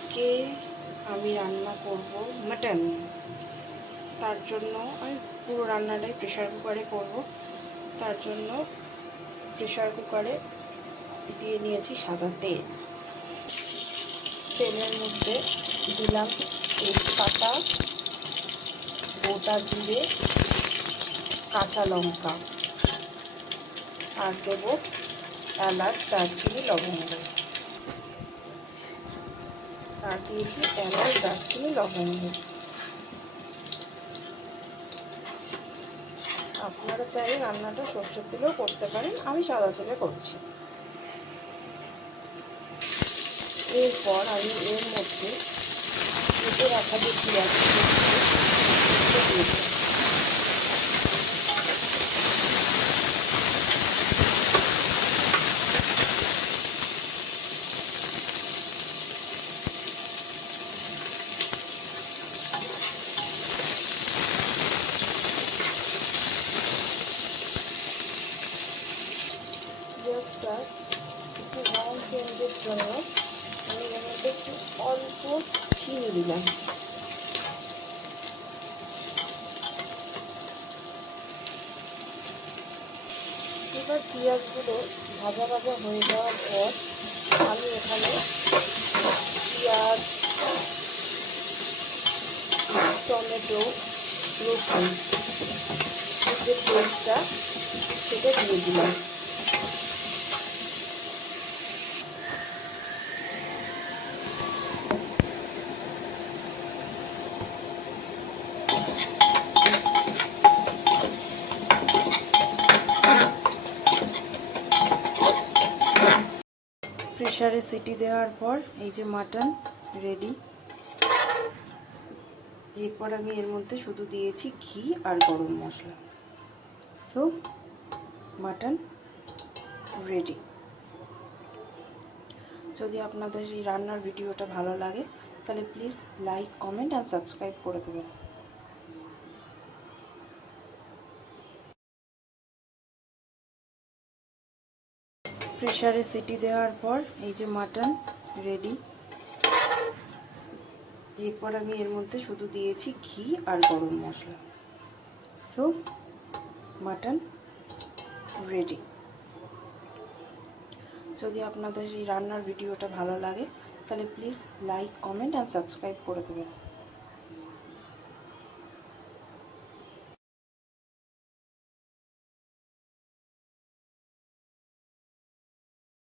আজকে আমি রান্না করব মাটন। তার জন্য আমি পুরো রান্নাটাই প্রেশার কুকারে করব। তার জন্য প্রেশার কুকারে দিয়ে নিয়েছি সাদা তেল। তেলের মধ্যে দিলাম তেজপাতা, গোটা জিরে, কাঁচা লঙ্কা আর দেবো এলাচ, দারচিনি, লবঙ্গ। আর দিয়েছি এলাচ, দারচিনি, লবঙ্গ। আপনারা চাইলে রান্নাটা সরষের তেলেও করতে পারেন, আমি সাদা তেলে করছি। এরপর আমি এর মধ্যে কেটে রাখা যে পেঁয়াজ দিয়ে দিই। পেঁয়াজটা একটু রং চেঞ্জের জন্য আমি এর মধ্যে একটু অল্প চিনি দিলাম। এবার পেঁয়াজগুলো ভাজা ভাজা হয়ে যাওয়ার পর আমি এখানে পেঁয়াজ, টমেটো, রসুন যে পেস্টটা সেটা দিয়ে দিলাম। প্রেসারে সিটি দেওয়ার পর এই যে মাটন রেডি। এরপর আমি এর মধ্যে শুধু দিয়েছি ঘি আর গরম মশলা। So mutton ready. যদি আপনাদের এই রান্নার ভিডিওটা ভালো লাগে তাহলে প্লিজ লাইক, কমেন্ট আর সাবস্ক্রাইব করে দেবেন। প্রেসারে সিটি দেওয়ার পর এই যে মাটন রেডি। এরপর আমি এর মধ্যে শুধু দিয়েছি ঘি আর গরম মশলা। So mutton ready. যদি আপনাদের এই রান্নার ভিডিওটা ভালো লাগে তাহলে প্লিজ লাইক, কমেন্ট আর সাবস্ক্রাইব করে দেবেন।